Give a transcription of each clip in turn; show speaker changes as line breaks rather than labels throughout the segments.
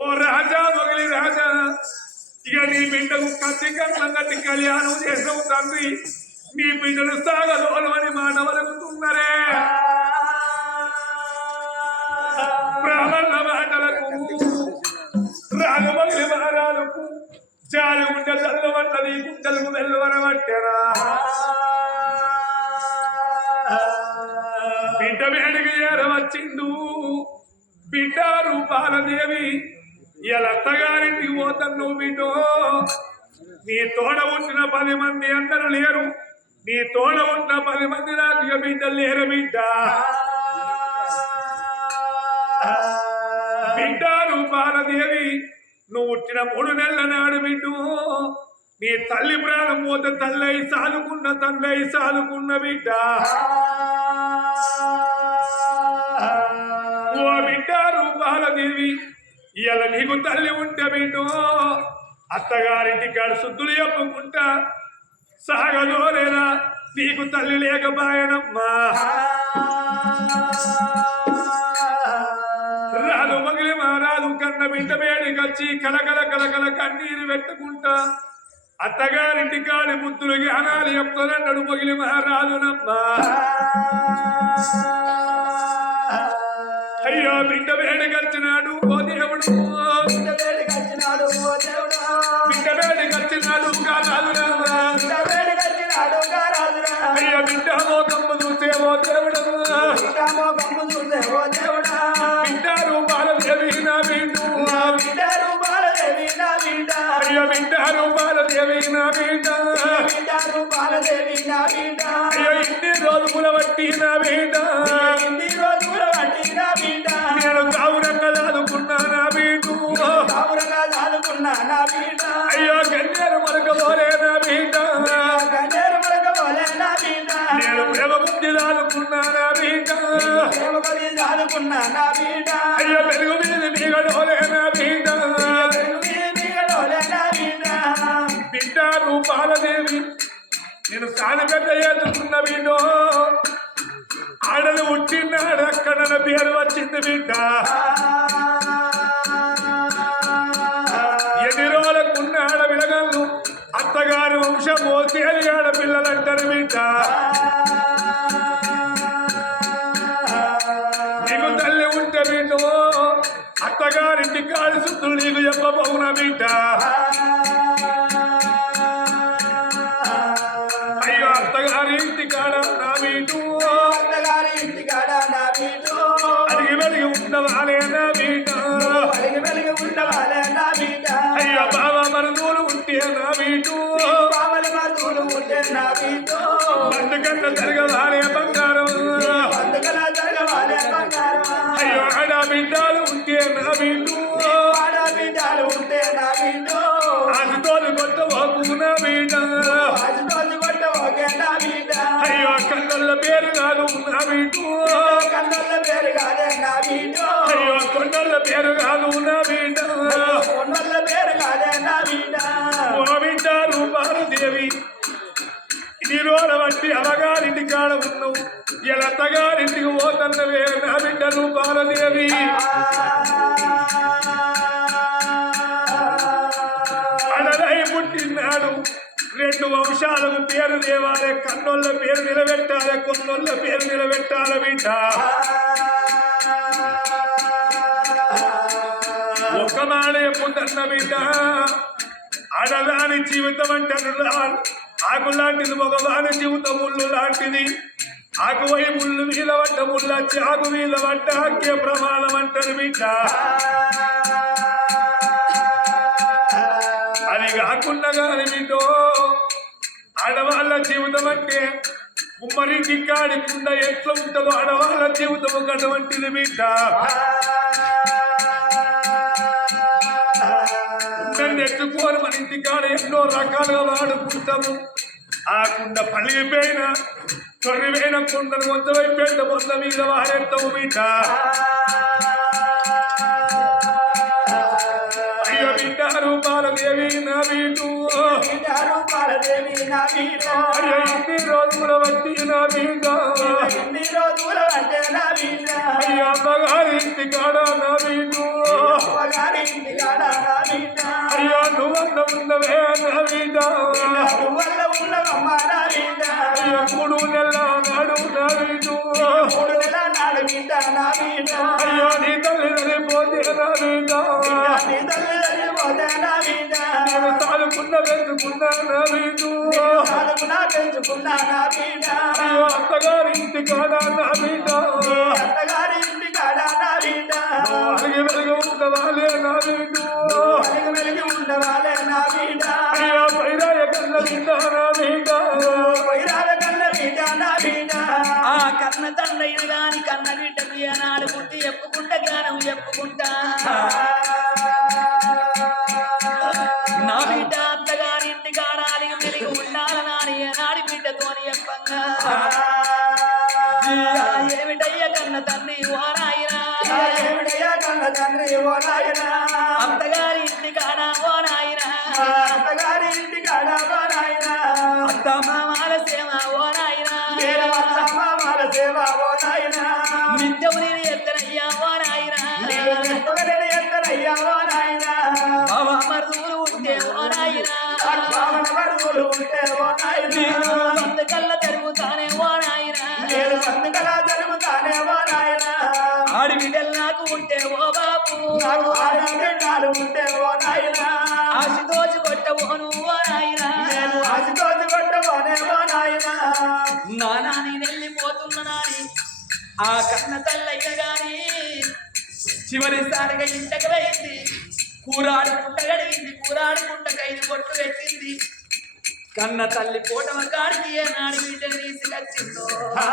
ఓ రాజా మొగలి రాజా ఇక నీ బిడ్డకు కత్తి కట్లం కళ్యాణం చేసావు తండ్రి. నీ బిడ్డలు సాగలోను అని మాట వలుకుతున్నారే. బ్రాహ్మణ మాటలకు రాగమగిలి మారాలకు జాలి ఉండ చల్లవన్నది గుండెలకు వెళ్ళవనబట్టరా బిడ్డ వేడికి ఏరవచ్చిండు బిడ్డ రూపాలదేవి ఎలత్తగారింటికి పోతాను బిడ్డో నీ తోడ ఉంచిన పది మంది అందరూ లేరు. నీ తోడ ఉన్న పది మంది నాకు ఇక బిడ్డలు లేరు బిడ్డ. బిడ్డ రూపాలదేవి నువ్వు పుట్టిన మూడు నెలల నాడు బిడ్డు. నీ తల్లి ప్రాణం పోతే తల్లై సాలుకున్న తండ్రి సాలుకున్న బిడ్డ. ఓ బిడ్డ రూపాలదేవి ఇవాళ నీకు తల్లి ఉంటే బిడ్డు అత్తగారింటి కాడ శుద్ధులు చెప్పుకుంటా. సాగదో లేదా నీకు తల్లి లేకపాయనమ్మా. రాదు మగిలి మారాదు కన్న బిడ్డ వేడికొచ్చి కలకల కలకల కన్నీరు పెట్టుకుంటా. అత్తగారింటి కాడి ముద్దులు జ్ఞానాలు చెప్తానన్నాడు మొగిలి మహారాజునమ్మా అయ్యో బిడ్డ వేడికొచ్చినాడు ఓ దేవుడు. బిడ్డ వేడికొచ్చినాడు కారాజునమ్మా అయ్యో బిడ్డ మోకమ్మ చూసే ఓ దేవుడు. బిడ్డ రూపాల దేవి నా బిడ్డు అయ్యో బిడ్డ రూపాల దేవి నా బిడ్డ అయ్యో ఇన్ని రోజుల బట్టి నా బిడ్డ. నేను కావురంగ చదువుకున్నా అయ్యో కన్యారు మరకబోలే నా బిడ్డ. నేను ప్రేమ బుద్ధి చదువుకున్నా నా బిడ్డ. అయ్యో పెరుగు మీద మీగడోలే నా బిడ్డ. బిడ్డ. రూపాలదేవి నేను సాని పెద్ద ఎదుకున్న బిడ్డో. ఆడలు పుట్టినాడు అక్కడ నా పేరు వచ్చింది బిడ్డ. పిల్లలు అత్తగారి వంశము పిల్లలు అంటారు బిడ్డ నీకు తల్లి ఉంటే బిడ్డో అత్తగారింటి కాడి శుద్ధులు నీకు చెప్పబోవున బిడ్డ ఉంటే నా బిడ్డు అందుకన్న జరగవాలే బంగారం. అయ్యో ఆడ బిడ్డలు ఉంటే నా బిడ్డు ఆశతోలు కొత్త బాబు నా బిడ్డ అయ్యో కన్నుల పేరు కాదు నా
కన్నుల పేరు కాదే నా
అయ్యో కొండల పేరు కాదు నా బిడ్డ
కొండల పేరు కాదే నా
బిడ్డ ఉన్నవి దేవి రోజు బట్టి కాడ ఉన్నావు ఇలా తగారింటికి పోతున్నవే నా బిడ్డ రూపాల దేవి పుట్టినాడు. రెండు వంశాలకు పేరు దేవాలే కన్నోళ్ళ పేరు నిలబెట్టాలి. కొన్నోళ్ళ పేరు నిలబెట్టాలి బిడ్డ. ఒక మాట ఎప్పుడన్న బిడ్డ. ఆడదాని జీవితం అంటారు ఆకు లాంటిది మగవాని జీవితం ముళ్ళు లాంటిది. ఆకు వై ముళ్ళు వీల వంట ముళ్ళు ఆకు వీల పడ్డ ఆకే ప్రమాణం అంటారు బిడ్డ. అది కాకుండా కాని బిడ్డో ఆడవాళ్ళ జీవితం అంటే ఉమ్మరింటి కాడికుండా ఎట్లా ఉంటుందో ఆడవాళ్ళ జీవితం అటువంటిది బిడ్డ. మన ఇంటికాడ ఎన్నో రకాలుగా వాడుకుంటాము ఆ కుండ పలిగిపోయిన తొరిపోయిన కుండను కొంతవైపోయిన మొత్తం మీద వాడేస్తాము బిడ్డ రూపాలదేవి నా వీటు.
రూపాలదేవి నా
అయ్యో ఇన్ని రోజుల బట్టి నా వీట.
ఎన్ని రోజులు అంటే నా బిడ్డ
అయ్యో అమ్మగారి ఇంటి కాడ నా వీటు.
అమ్మగారి ఇంటి కాడ నా బిడ్డ
అయ్యో నువ్వన్న ఉన్నవే నా వీట.
వల్ల ఉన్నవమ్మ నా బిడ్డ
అయ్యో మూడు నెలల నాడు నా వీటు.
మూడు నెలల నాడు బిడ్డ నా బిడ్డ
అయ్యో నీ తల్లి పోతే నా వీట.
నీ తల్లి
తాలుకున్న పెంచుకున్నా నా
నాలుగునా పెంచుకున్నా నా
అయ్యో అత్తగారి ఇంటి కాడ నా వీట
అత్తగారి ఇంటి కాడ నా బిడ్డ
అలిగి వెలుగు ఉన్నవాలే నా వీటు
వెలిగి వెలిగి ఉండవాలే నా
అయ్యో పైరాయ కన్న విన్నా నా
కన్న బిడ్డ నా బిడ్డ
ఆ కన్న తండ్రైన గాని కన్న బిడ్డకు ఏనాడు పుట్టి చెప్పుకుంటా జ్ఞానం చెప్పుకుంటా. ఏమిటయ్య కన్న తండ్రి ఓరాయినా
ఏమిటయ్యా కన్న తండ్రి ఓ నాయనా
అత్తగారి ఇంటి కాడ ఓ నాయనా
అత్తగారి ఇంటి కాడ ఓ నాయనా
అత్త మామాల సేవ ఓ నాయనా
అత్త మామల సేవ ఓ నాయనా
నిత్యము నేను ఎత్తనయ్యా ఓ నాయనా
నేను ఎత్తనయ్యా ఓ నాయనా
బాబా మరుదులు ఉంటే ఓ నాయనా
నాయనా నేను ఆశతోటి కొట్టబోనే ఓ నాయనా
నానా నేను వెళ్ళిపోతున్నా నాని ఆ కన్న తల్లయ్య గాని చివరిసారిగా ఇంటకు వేయింది కూరాడుకుంట గడిగింది కూరాడుకుంట కైదు కొట్టు పెట్టింది. కన్న తల్లి పోటమ కాడికి ఏ నాడి బిడ్డను తీసుకొచ్చిందో. ఆ.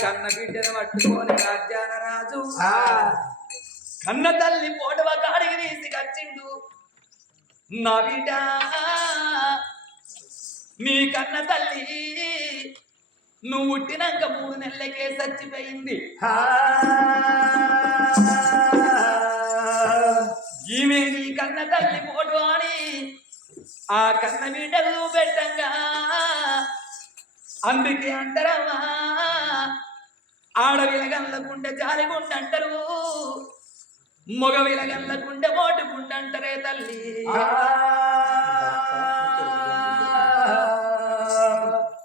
కన్న బిడ్డను పట్టుకొని రాజ్యాన రాజు. కన్న తల్లి పోటవ కాడికి తీసుకొచ్చిండు నా బిడ్డ నీ కన్న తల్లి నువ్వు పుట్టినాక మూడు నెలలకే చచ్చిపోయింది. ఈమె నీ కన్న తల్లి పోటు అని ఆ కన్న బిడ్డలు పెట్టంగా. అందుకే అంటారమ్మా ఆడ విలగల్లకుంటే జాలిగుండ అంటారు మగ విలగల్లకుంటే మోటుకుండ అంటారే తల్లి.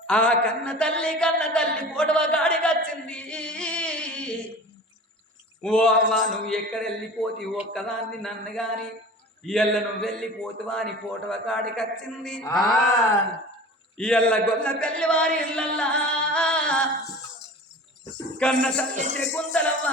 ఆ. కన్న తల్లి కన్న తల్లి పోటవ కాడికి వచ్చింది ఓ అవ్వ నువ్వు ఎక్కడ వెళ్ళిపోతి ఒక్కదాన్ని నన్ను గాని ఇయ్యల్ల నువ్వు వెళ్ళిపోతువా అని పోటవ కాడికి వచ్చింది ఇయ్యల్ల గొల్ల పెళ్ళి వారి ఇళ్ళల్లా. కన్న తల్లి శకుంతలవ్వ.